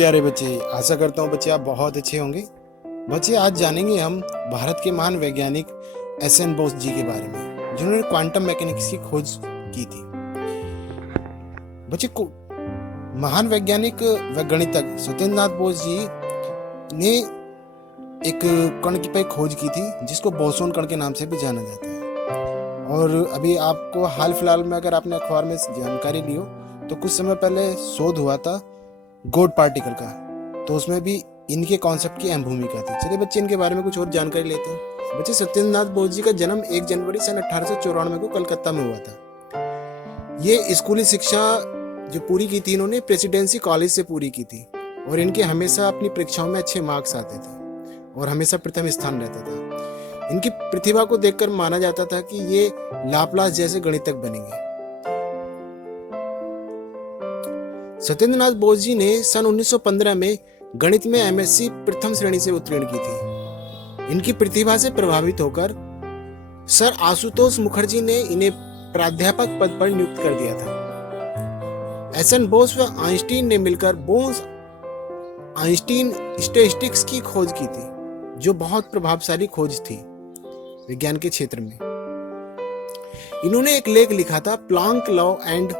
प्यारे बच्चे, आशा करता हूँ बच्चे आप बहुत अच्छे होंगे। बच्चे आज जानेंगे हम भारत के महान वैज्ञानिक एस.एन. बोस जी के बारे में, जिन्होंने क्वांटम मैकेनिक्स की खोज की थी। बच्चे को महान वैज्ञानिक व गणितज्ञ सत्येंद्र नाथ बोस जी ने एक कण की पर खोज की थी, जिसको बोसोन कण के नाम से भी जाना जाता है। और अभी आपको हाल फिलहाल में अगर आपने अखबार में जानकारी ली हो तो कुछ समय पहले शोध हुआ था गॉड पार्टिकल का, तो उसमें भी इनके कॉन्सेप्ट की अहम भूमिका थी। चलिए बच्चे इनके बारे में कुछ और जानकारी लेते हैं। बच्चे सत्येंद्र नाथ बोस जी का जन्म 1 जनवरी सन 1894 को कलकत्ता में हुआ था। ये स्कूली शिक्षा जो पूरी की थी इन्होंने प्रेसिडेंसी कॉलेज से पूरी की थी, और इनके हमेशा अपनी परीक्षाओं में अच्छे मार्क्स आते थे और हमेशा प्रथम स्थान रहता था। इनकी प्रतिभा को देखकर माना जाता था कि ये लाप्लास जैसे गणितज्ञ बनेंगे। सत्येंद्र नाथ बोस जी ने सन 1915 में गणित में एमएससी प्रथम श्रेणी से उत्तीर्ण की थी। इनकी प्रतिभा से प्रभावित होकर सर आशुतोष मुखर्जी ने इन्हें प्राध्यापक पद पर नियुक्त कर दिया था। एस.एन. बोस व आइंस्टीन ने मिलकर बोस आइंस्टीन स्टैटिस्टिक्स की खोज की थी, जो बहुत प्रभावशाली खोज थी विज्ञान के क्षेत्र में। इन्होंने एक लेख लिखा था Planck law and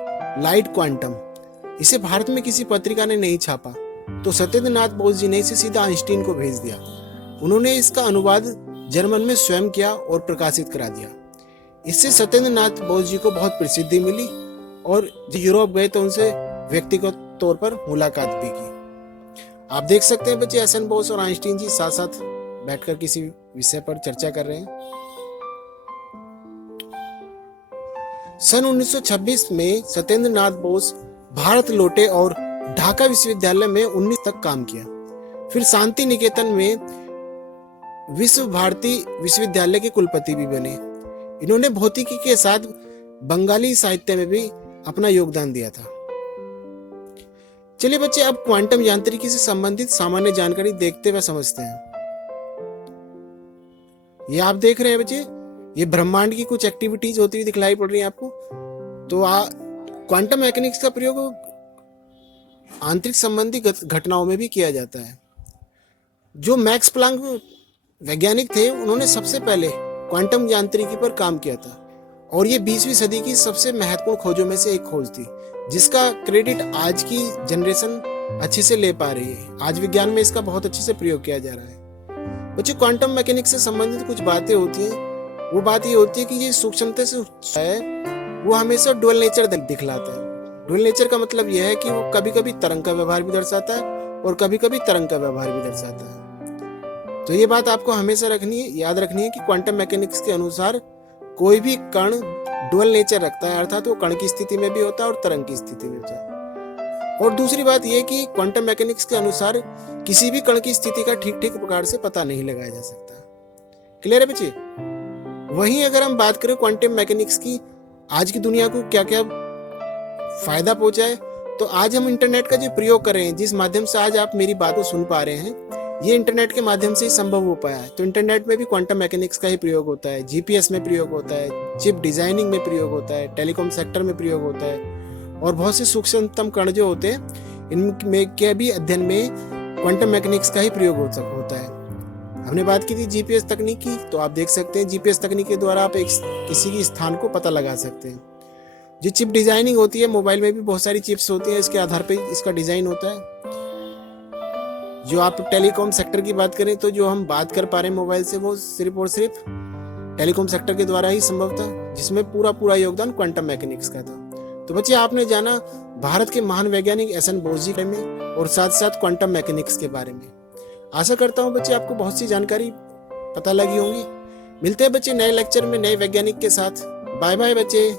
light quantum. इसे भारत में किसी पत्रिका ने नहीं छापा, तो सत्येंद्र नाथ बोस जी ने इसे सीधा आइंस्टीन को भेज दिया। उन्होंने इसका अनुवाद जर्मन में स्वयं किया और प्रकाशित करा दिया। इससे सत्येंद्र नाथ बोस जी को बहुत प्रसिद्धि मिली, और जो यूरोप गए तो उनसे व्यक्तिगत तौर पर मुलाकात भी की। आप देख सकते हैं बच्चे एस.एन. बोस और आइंस्टीन जी साथ साथ बैठकर किसी विषय पर चर्चा कर रहे हैं। सन 1926 में सत्येंद्र नाथ बोस भारत लौटे और ढाका विश्वविद्यालय में 19 तक काम किया। फिर शांति निकेतन में विश्व भारती विश्वविद्यालय के कुलपति भी बने। इन्होंने भौतिकी के साथ बंगाली साहित्य में भी अपना योगदान दिया था। चलिए बच्चे अब क्वांटम यांत्रिकी से संबंधित सामान्य जानकारी देखते व समझते हैं। ये आप देख रहे हैं बच्चे, ये ब्रह्मांड की कुछ एक्टिविटीज होती हुई दिखलाई पड़ रही है आपको। तो क्वांटम मैकेनिक्स का प्रयोग आंतरिक संबंधी घटनाओं में भी किया जाता है। जो मैक्स प्लांक वैज्ञानिक थे, उन्होंने सबसे पहले क्वांटम यांत्रिकी पर काम किया था, और ये 20वीं सदी की सबसे महत्वपूर्ण खोजों में से एक खोज थी, जिसका क्रेडिट आज की जनरेशन अच्छे से ले पा रही है। आज विज्ञान में इसका बहुत अच्छे से प्रयोग किया जा रहा है। बच्चों, क्वांटम मैकेनिक्स से संबंधित कुछ बातें होती हैं। वो बात ये होती है कि ये सूक्ष्मता से है, वो हमेशा डुअल नेचर दिखलाता है। डुअल नेचर का मतलब यह है कि वो कभी कभी तरंग का व्यवहार भी दर्शाता है और कभी कभी तरंग का व्यवहार भी दर्शाता है। तो ये बात आपको हमेशा याद रखनी है कि क्वांटम मैकेनिक्स के अनुसार कोई भी कण डुअल नेचर रखता है, अर्थात वो कण की स्थिति में भी होता है और तरंग की स्थिति में होता है। और दूसरी बात यह कि क्वांटम मैकेनिक्स के अनुसार किसी भी कण की स्थिति का ठीक प्रकार से पता नहीं लगाया जा सकता। क्लियर है बच्चे? वहीं अगर हम बात करें क्वांटम मैकेनिक्स की आज की दुनिया को क्या क्या फायदा पहुंचा है, तो आज हम इंटरनेट का जो प्रयोग कर रहे हैं, जिस माध्यम से आज आप मेरी बात को सुन पा रहे हैं, ये इंटरनेट के माध्यम से ही संभव हो पाया है। तो इंटरनेट में भी क्वांटम मैकेनिक्स का ही प्रयोग होता है, जीपीएस में प्रयोग होता है, चिप डिजाइनिंग में प्रयोग होता है, टेलीकॉम सेक्टर में प्रयोग होता है, और बहुत से सूक्ष्मतम कण जो होते हैं इनमें के भी अध्ययन में क्वांटम मैकेनिक्स का ही प्रयोग होता है। हमने बात की थी जीपीएस तकनीक की, तो आप देख सकते हैं जीपीएस तकनीक के द्वारा आप किसी की स्थान को पता लगा सकते हैं। जो चिप डिजाइनिंग होती है, मोबाइल में भी बहुत सारी चिप्स होती है, इसके आधार पर इसका डिजाइन होता है। जो आप टेलीकॉम सेक्टर की बात करें, तो जो हम बात कर पा रहे हैं मोबाइल से, वो सिर्फ और सिर्फ टेलीकॉम सेक्टर के द्वारा ही संभव था, जिसमें पूरा योगदान क्वांटम मैकेनिक्स का था। तो बच्चे आपने जाना भारत के महान वैज्ञानिक एस.एन. बोस जी के बारे में और साथ साथ क्वांटम मैकेनिक्स के बारे में। आशा करता हूँ बच्चे आपको बहुत सी जानकारी पता लगी होंगी। मिलते हैं बच्चे नए लेक्चर में नए वैज्ञानिक के साथ। बाय बाय बच्चे।